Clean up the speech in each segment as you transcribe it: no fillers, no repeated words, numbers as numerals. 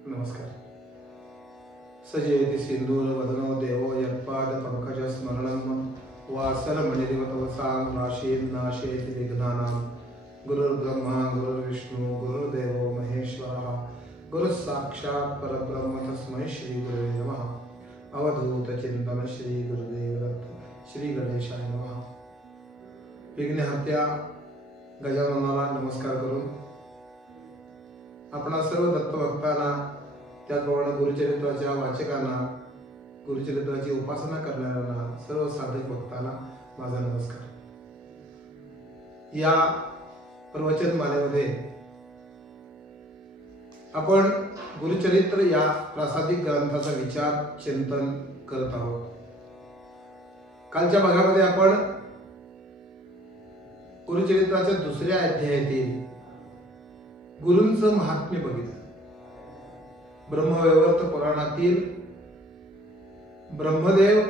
नमस्कार. सजेति सिंदूर वदनो देवो यत्पाद पंकज स्मरणम वासल मणिदेवतवसां राशीन नाशेति विघ्नानां. गुरुर्ब्रह्मा गुरुर्विष्णु गुरुर्देवो महेश्वरः गुरुः साक्षात् परब्रह्म तस्मै श्री गुरुवे नमः. अवधूत चिंतन श्री गुरुदेव दत्त श्री गणेशाय नमः. विघ्नहर्त्या गजाननाला नमस्कार करून आपण सर्व दत्तभक्तांना, त्याचप्रमाणे गुरुचरित्राच्या वाचकांना, गुरुचरित्राची उपासना करणाऱ्यांना, सर्व साधक भक्तांना माझा नमस्कार. या प्रवचन मालेमध्ये आपण गुरुचरित्र या प्रासादिक ग्रंथाचा विचार चिंतन करत आहोत. कालच्या भागामध्ये आपण गुरुचरित्राच्या दुसऱ्या अध्यायातील गुरूंचं महात्म्य बघितलं. ब्रह्मवैवर्त पुराणातील ब्रह्मदेव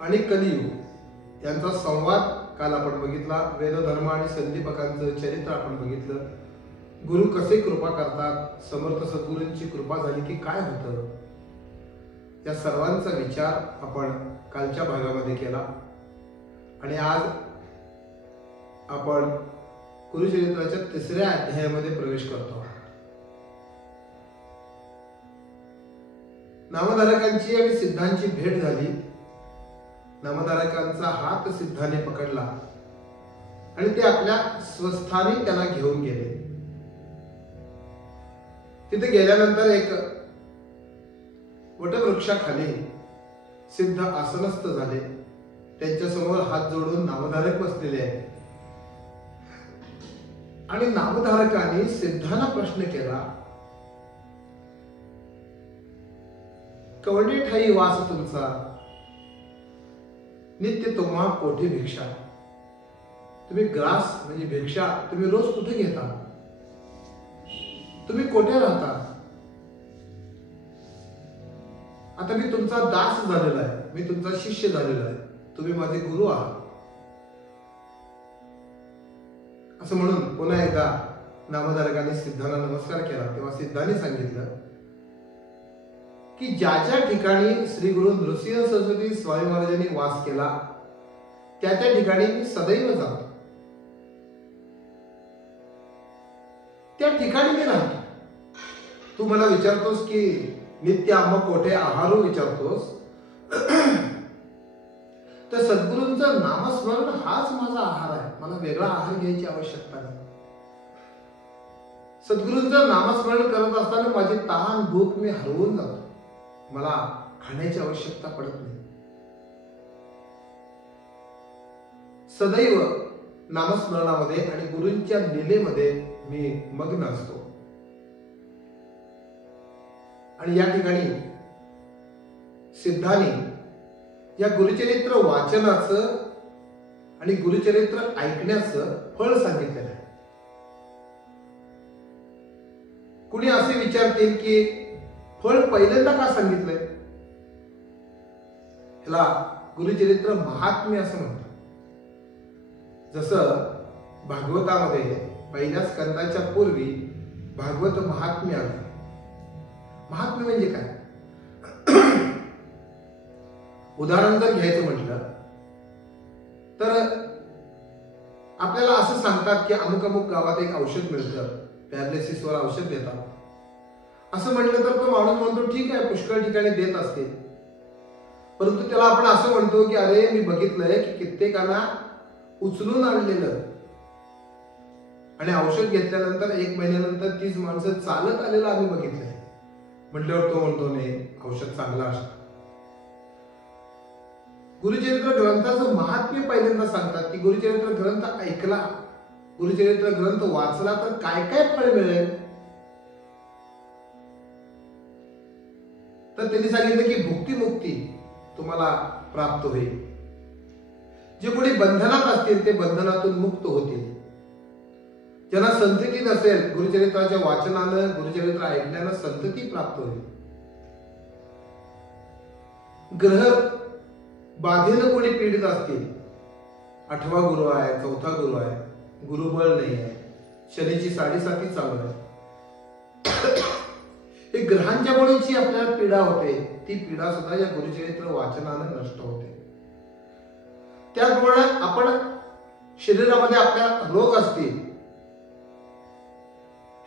आणि कलियुग यांचा संवाद काल आपण बघितला. वेदधर्म आणि संदीपकांचं चरित्र आपण बघितलं. गुरु कसे कृपा करतात, समर्थ सद्गुरूंची कृपा झाली की काय होतं, या सर्वांचा विचार आपण कालच्या भागामध्ये केला. आणि आज आपण गुरुचरित्राच्या तिसऱ्या अध्यायामध्ये प्रवेश करतो. नामधारकांची आणि सिद्धांची भेट झाली. नामधारकांचा हात सिद्धाने पकडला आणि ते आपल्या स्वस्थानी त्याला घेऊन गेले. तिथे गेल्यानंतर एक वटवृक्षाखाली सिद्ध आसनस्थ झाले. त्यांच्या समोर हात जोडून नामधारक बसलेले आहेत. आणि नामधारकांनी सिद्धांना प्रश्न केला, कवडे ठाई वास तुमचा, नित्य तुम्हा कोठे भिक्षा. तुम्ही ग्रास म्हणजे भिक्षा तुम्ही रोज कुठे घेता, तुम्ही कोठे राहता. आता मी तुमचा दास झालेला आहे, मी तुमचा शिष्य झालेला आहे, तुम्ही माझे गुरु आहात. असं म्हणून पुन्हा एकदा नामधारकांनी सिद्धांना नमस्कार केला. तेव्हा सिद्धांनी सांगितलं की ज्या ज्या ठिकाणी श्री गुरु नृसिंह सरस्वती स्वामी महाराजांनी वास केला त्या त्या ठिकाणी मी सदैव जातो, त्या ठिकाणी मी राहतो. तू मला विचारतोस की नित्य आम्हा कोठे आहारो विचारतोस, तर सद्गुरूंचं नामस्मरण हाच माझा आहार आहे. मला वेगळा आहार घ्यायची आवश्यकता नाही. सद्गुरूंचं नामस्मरण करत असताना माझी तहान भूक मी हरवून जातो. मला खाण्याची आवश्यकता पडत नाही. सदैव नामस्मरणामध्ये आणि गुरूंच्या लीलेमध्ये मी मग्न असतो. आणि या ठिकाणी सिद्धांनी या गुरुचरित्र वाचनाचं आणि गुरुचरित्र ऐकण्याचं फळ सांगितलेलं आहे. कुणी असे विचारतील की फळ पहिल्यांदा का सांगितलंय. ह्याला गुरुचरित्र महात्म्य असं म्हणतात. जसं भागवतामध्ये पहिल्या स्कंदाच्या पूर्वी भागवत महात्म्य आलं. महात्म्य म्हणजे काय, उदाहरण जर घ्यायचं म्हटलं तर आपल्याला असं सांगतात की अमुक अमुक गावात एक औषध मिळतं, पॅरालिसिसवर औषध देतात. असं म्हटलं तर तो माणूस म्हणतो ठीक आहे, पुष्कळ ठिकाणी देत असते. परंतु त्याला आपण असं म्हणतो की अरे मी बघितलंय की कित्येकांना उचलून आणलेलं आणि औषध घेतल्यानंतर 1 महिन्यानंतर 30 माणसं चालत आलेलं आम्ही बघितलंय. म्हटल्यावर तो म्हणतो नाही, औषध चांगलं असतं. गुरुचरित्र ग्रंथाचं महात्म्य पहिल्यांदा सांगतात की गुरुचरित्र ग्रंथ ऐकला, गुरुचरित्र ग्रंथ वाचला तर काय काय फळ मिळेल. तर त्यांनी सांगितलं की भुक्तिमुक्ती तुम्हाला प्राप्त होईल. जे कोणी बंधनात असतील ते बंधनातून मुक्त होतील. ज्यांना संतती नसेल, गुरुचरित्राच्या वाचनानं गुरुचरित्र ऐकल्यानं संतती प्राप्त होईल. ग्रह बाधेनं कोणी पीडित असतील, 8वा गुरु आहे, 4था गुरु आहे, गुरुबळ नाही आहे, शनीची 7.5 चालू आहे, हे ग्रहांच्या मुळे जी आपल्याला पीडा होते ती पीडा सुद्धा या गुरुचरित्र वाचनाने नष्ट होते. त्याचमुळे आपण शरीरामध्ये आपल्या रोग असतील,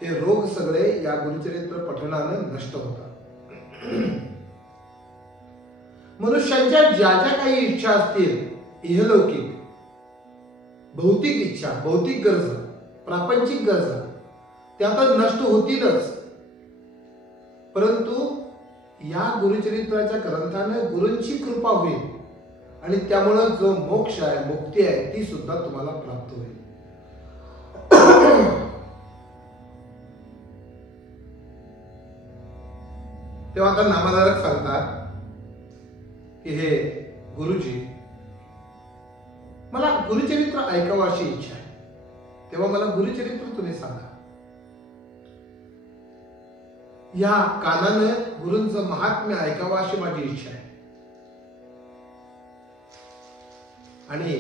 हे रोग सगळे या गुरुचरित्र पठणाने नष्ट होतात. मनुष्यांच्या ज्या ज्या काही इच्छा असतील, इहलौकिक भौतिक इच्छा, भौतिक गरजा, प्रापंचिक गरजा, त्या तर नष्ट होतीलच, परंतु या गुरुचरित्राच्या ग्रंथाने गुरूंची कृपा होईल आणि त्यामुळे जो मोक्ष आहे, मुक्ती आहे, ती सुद्धा तुम्हाला प्राप्त होईल. तेव्हा आता नामधारक सांगतात की हे गुरुजी, मला गुरुचरित्र ऐकावं अशी इच्छा आहे, तेव्हा मला गुरुचरित्र तुम्ही सांगा. या कानानं गुरूंचं महात्म्य ऐकावं अशी माझी इच्छा आहे. आणि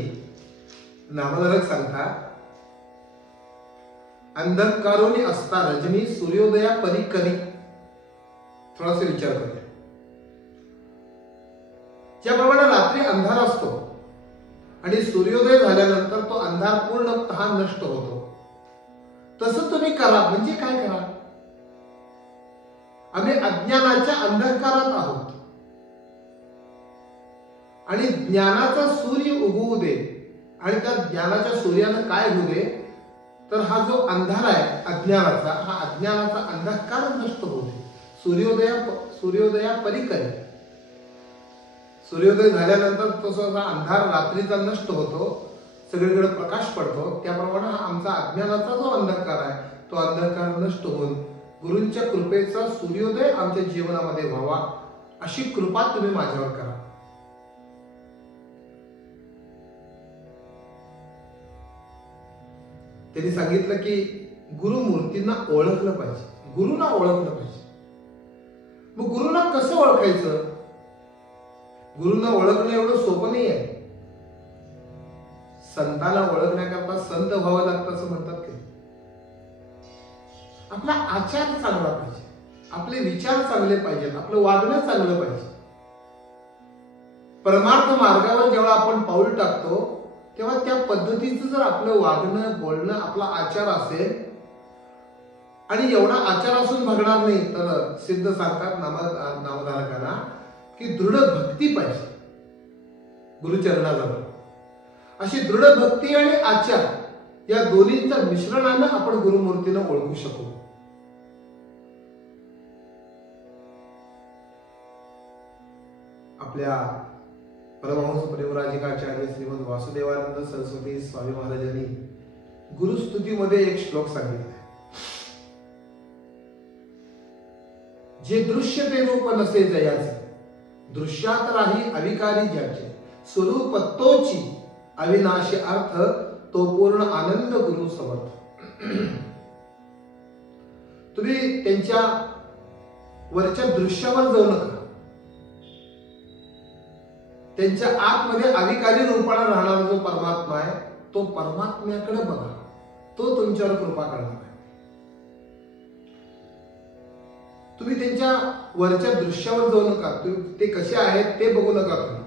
नामधारक सांगतात, अंधकारोनी असता रजनी सूर्योदया परी करी. थोडासा विचार करूया. ज्याप्रमाणे रात्री अंधार असतो आणि सूर्योदय झाल्यानंतर तो अंधार पूर्णतः नष्ट होतो, तसं तुम्ही करा. म्हणजे काय करा? आम्ही अज्ञानाच्या अंधकारात आहोत आणि ज्ञानाचा सूर्य उगवू दे. आणि त्या ज्ञानाच्या सूर्यानं काय होऊ दे, तर हा जो अंधार आहे अज्ञानाचा, हा अज्ञानाचा अंधकार नष्ट होऊ दे. सूर्योदया परीकरी. सूर्योदय झाल्यानंतर तो अंधार रात्रीचा नष्ट होतो, सगळीकडे प्रकाश पडतो. त्याप्रमाणे हा आमचा अज्ञानाचा जो अंधकार आहे, तो अंधकार नष्ट होऊन गुरूंच्या कृपेचा सूर्योदय आमच्या जीवनामध्ये व्हावा, अशी कृपा तुम्ही माझ्यावर करा. त्यांनी सांगितलं की गुरुमूर्तींना ओळखलं पाहिजे, गुरुंना ओळखलं पाहिजे. मग गुरुंना कसं ओळखायचं? गुरुंना ओळखणं एवढं सोपं नाही आहे. संतांना ओळखण्याकरता संत व्हावं लागतं असं म्हणतात की. आपला आचार चांगला पाहिजे, आपले विचार चांगले पाहिजेत, आपलं वागणं चांगलं पाहिजे. परमार्थ मार्गावर जेव्हा आपण पाऊल टाकतो तेव्हा त्या पद्धतीचं जर आपलं वागणं, बोलणं, आपला आचार असेल, आणि एवढा आचार असून भागणार नाही, तर सिद्ध सांगतात नामधारकांना की दृढ भक्ती पाहिजे गुरुचरणाजवळ. अशी दृढ भक्ती आणि आचार या दोन्हींच्या मिश्रणानं आपण गुरुमूर्तीनं ओळखू शकू. आपल्या परमहंस परिव्राजकाचार्य श्रीमद वासुदेवानंद सरस्वती स्वामी महाराजांनी गुरुस्तुतीमध्ये एक श्लोक सांगितला. जे दृश्य ते रूप नसे जयाचे, दृश्यात राही अविकारी ज्याचे, स्वरूप तोची अविनाशी अर्थ, तो पूर्ण आनंद गुरु समर्थ. तुम्ही त्यांच्या वरच्या दृश्यावर जाऊ नका, त्यांच्या आतमध्ये अविकारी रूपाने राहणारा जो परमात्मा आहे, तो परमात्म्याकडे बघा, तो तुमच्यावर कृपा करणार आहे. तुम्ही त्यांच्या वरच्या दृश्यावर जाऊ नका, ते कसे आहेत ते बघू नका तुम्ही.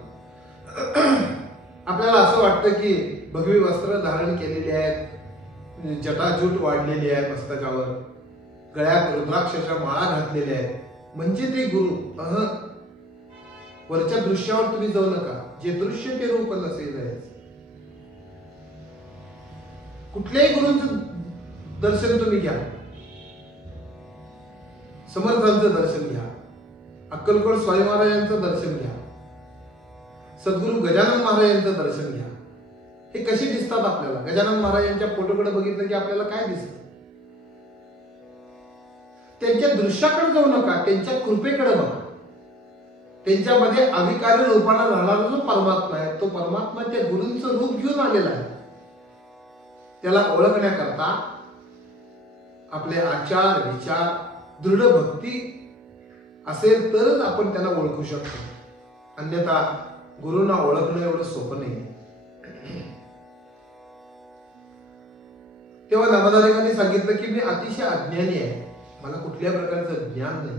आपल्याला असं वाटतं की भगवी वस्त्र धारण केलेली आहेत, जटाजूट वाढलेली आहे मस्तकावर, गळ्यात रुद्राक्षाच्या माळा घातलेल्या आहेत, म्हणजे ते गुरु. वरच्या दृश्यावर तुम्ही जाऊ नका. जे दृश्य ते रूप नसे जायचे. कुठल्याही गुरूंचं दर्शन तुम्ही घ्या, समर्थांचं दर्शन घ्या, अक्कलकोट स्वामी महाराजांचं दर्शन घ्या, सद्गुरू गजानन महाराजांचं दर्शन घ्या. हे कसे दिसतात आपल्याला? गजानन महाराजांच्या फोटोकडे बघितलं की आपल्याला काय दिसतं? त्यांच्या दृश्याकडे जाऊ नका, त्यांच्या कृपेकडे बघा. त्यांच्यामध्ये अविकारी रूपाने राहणारा जो परमात्मा आहे, तो परमात्मा त्या गुरूंचं रूप घेऊन आलेला आहे. त्याला ओळखण्याकरता आपले आचार, विचार, दृढ भक्ती असेल तरच आपण त्यांना ओळखू शकतो. अन्यथा गुरूंना ओळखणं एवढं सोपं नाही. तेव्हा नामधारकांनी सांगितलं की मी अतिशय अज्ञानी आहे, मला कुठल्या प्रकारचं ज्ञान नाही.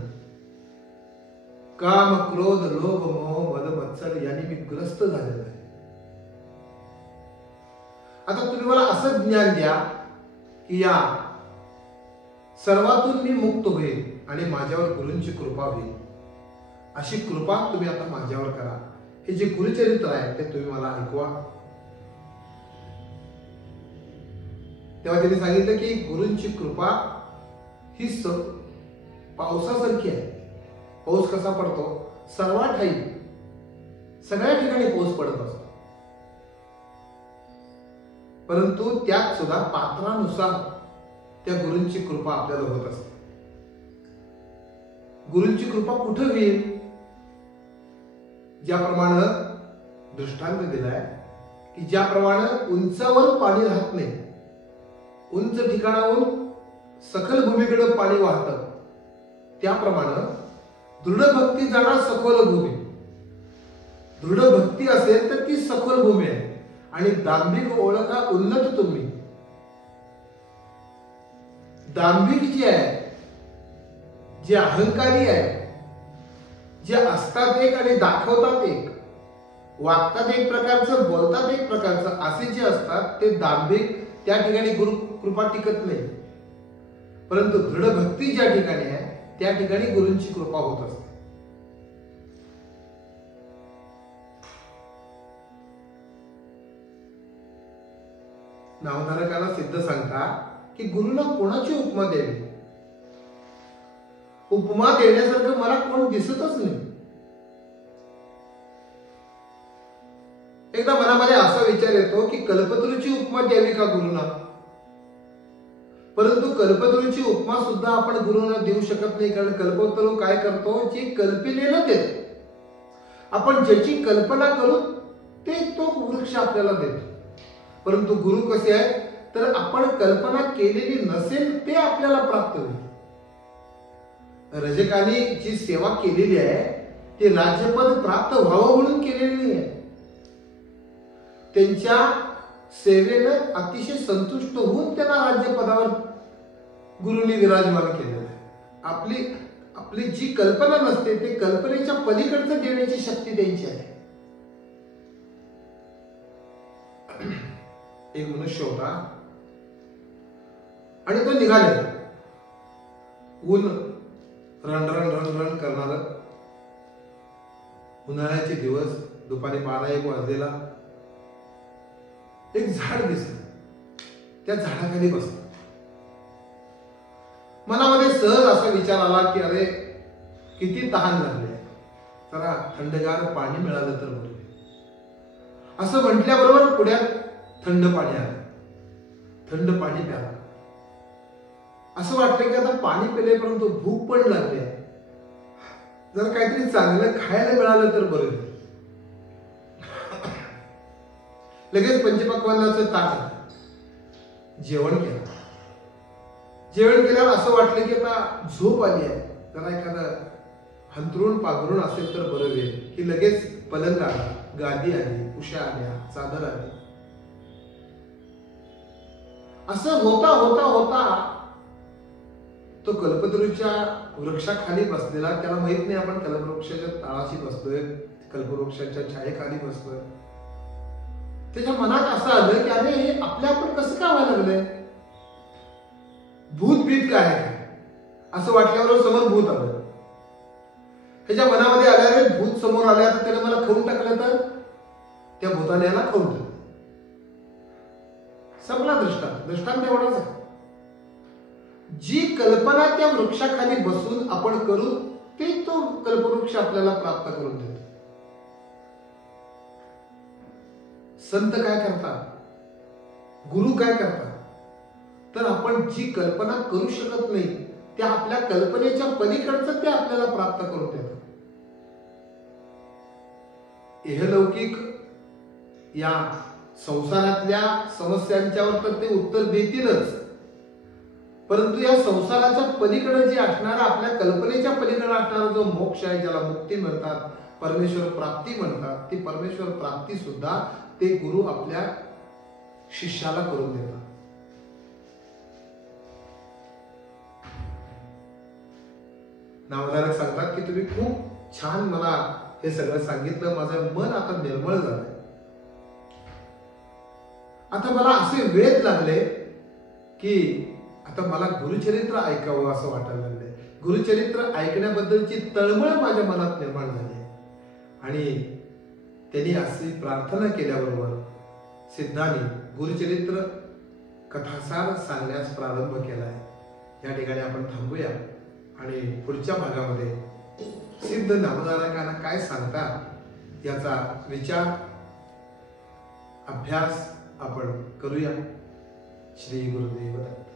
काम, क्रोध, लोभ, मोह, मद, मत्सर यांनी मी ग्रस्त झालेलो आहे. आता तुम्ही मला असं ज्ञान द्या की या सर्वातून मी मुक्त होईल आणि माझ्यावर गुरूंची कृपा होईल. अशी कृपा तुम्ही आता माझ्यावर करा. हे जे गुरुचरित्र आहे ते तुम्ही मला ऐकवा. तेव्हा त्यांनी सांगितलं की गुरूंची कृपा ही पावसासारखी आहे. पाऊस कसा पडतो? सर्व ठाई सगळ्या ठिकाणी पाऊस पडत असतो, परंतु त्यात सुद्धा पात्रानुसार त्या गुरूंची कृपा आपल्याला होत असते. गुरूंची कृपा कुठे होईल? ज्याप्रमाणे दृष्टांत दिलाय की ज्याप्रमाणे उंचावर पाणी राहत नाही, उंच ठिकाणाहून सखल भूमीकडे पाणी वाहतं, त्याप्रमाणे दृढ भक्ती जाणार सखोल भूमी. दृढ भक्ती असेल तर ती सखोल भूमी आहे आणि दांभिक ओळखा उन्नत तुम्ही. दांभिक जे आहे, जे अहंकारी आहे, जे असतात एक आणि दाखवतात एक, वागतात एक प्रकारचं, बोलतात एक प्रकारचं, असे जे असतात ते दांभिक, त्या ठिकाणी गुरु कृपा टिकत नाही. परंतु दृढ भक्ती ज्या ठिकाणी आहे त्या ठिकाणी गुरूंची कृपा होत असते. नामधारकाला सिद्ध सांगता की गुरुला कोणाची उपमा द्यावी? उपमा देण्यासारखं मला कोण दिसतच नाही. एकदा मनामध्ये असा विचार येतो की कल्पतरूची उपमा द्यावी का गुरुना? परंतु कल्पतरूची उपमा सुद्धा आपण गुरुना देऊ शकत नाही, कारण कल्पतरू काय करतो? जे कल्पिलेलं देतो. आपण ज्याची कल्पना करू ते तो वृक्ष आपल्याला देतो. परंतु गुरु कसे आहेत? तर आपण कल्पना केलेली नसेल ते आपल्याला प्राप्त होईल. रजकाने जी सेवा केलेली आहे ती राज्यपद प्राप्त व्हावं म्हणून केलेली नाही आहे. त्यांच्या सेवेनं अतिशय संतुष्ट होऊन त्यांना राज्यपदावर गुरुनी विराजमान केलेलं आहे. आपली जी कल्पना नसते ते कल्पनेच्या पलीकडचं देण्याची शक्ती त्यांची आहे. एक मनुष्य होता आणि तो निघाले. ऊन रण करणार, उन्हाळ्याचे दिवस, दुपारी 12-1 वाजलेला. एक झाड दिसलं, त्या झाडाखाली बसला. मनामध्ये सहज असा विचार आला की अरे किती तहान लागली, जरा थंडगार पाणी मिळालं तर बरं. असं म्हटल्याबरोबर पुढ्यात थंड पाणी आलं. थंड पाणी प्यालं. असं वाटलं की आता पाणी पिले परंतु भूक पण लागली आहे, जर काहीतरी चांगलं खायला मिळालं तर बरं. लगेच पंचपक्वान्नाचं ताट जेवण केलं. जेवण केल्यावर असं वाटलं की आता झोप आली आहे, जरा एखादं हंतरून पाघरून असेल तर बरं होईल. की लगेच पलंग आला, गादी आली, उशा आल्या, चादर आली. असं होता होता होता तो कल्पतरूच्या वृक्षाखाली बसलेला. त्याला माहित नाही आपण कल्पवृक्षाच्या तळाशी बसलोय, कल्पवृक्षाच्या छायेखाली बसलोय. त्याच्या मनात असं आलं की अरे हे आपल्या आपण कसं काय व्हायला लागलंय? भूत भीत काय आहे असं वाटल्यावर समोर भूत आलं. त्याच्या मनामध्ये आल्यावर भूत समोर आले, आता त्याने मला खाऊन टाकलं तर त्या भूताने याला खाऊन टाकलं. संपला दृष्टांत एवढाच आहे. जी कल्पना त्या वृक्षाखाली बसून आपण करू ते तो कल्पवृक्ष आपल्याला प्राप्त करून देतो. संत काय करतात? गुरु काय करतात? तर आपण जी कल्पना करू शकत नाही त्या आपल्या कल्पनेच्या पलीकडचं ते आपल्याला प्राप्त करून देतात. इहलौकिक या संसारातल्या समस्यांच्यावर तर ते उत्तर देतीलच, परंतु या संसाराच्या पलीकडे जे असणारा, आपल्या कल्पनेच्या पलीकडे असणारा जो मोक्ष आहे, ज्याला मुक्ती म्हणतात, परमेश्वर प्राप्ती म्हणतात, ती परमेश्वर प्राप्ती सुद्धा ते गुरु आपल्या शिष्याला करून देतात. नामधारक सांगतात की तुम्ही खूप छान मला हे सगळं सांगितलं. माझं मन आता निर्मळ झालंय. आता मला असे वेध लागले की आता मला गुरुचरित्र ऐकावं असं वाटायला लागलंय. गुरुचरित्र ऐकण्याबद्दलची तळमळ माझ्या मनात निर्माण झाली आणि त्यांनी अशी प्रार्थना केल्याबरोबर सिद्धांनी गुरुचरित्र कथासार सांगण्यास प्रारंभ केलाय. या ठिकाणी आपण थांबूया आणि पुढच्या भागामध्ये सिद्ध नामधारकांना काय सांगतात याचा विचार अभ्यास आपण करूया. श्री गुरुदेव दत्त.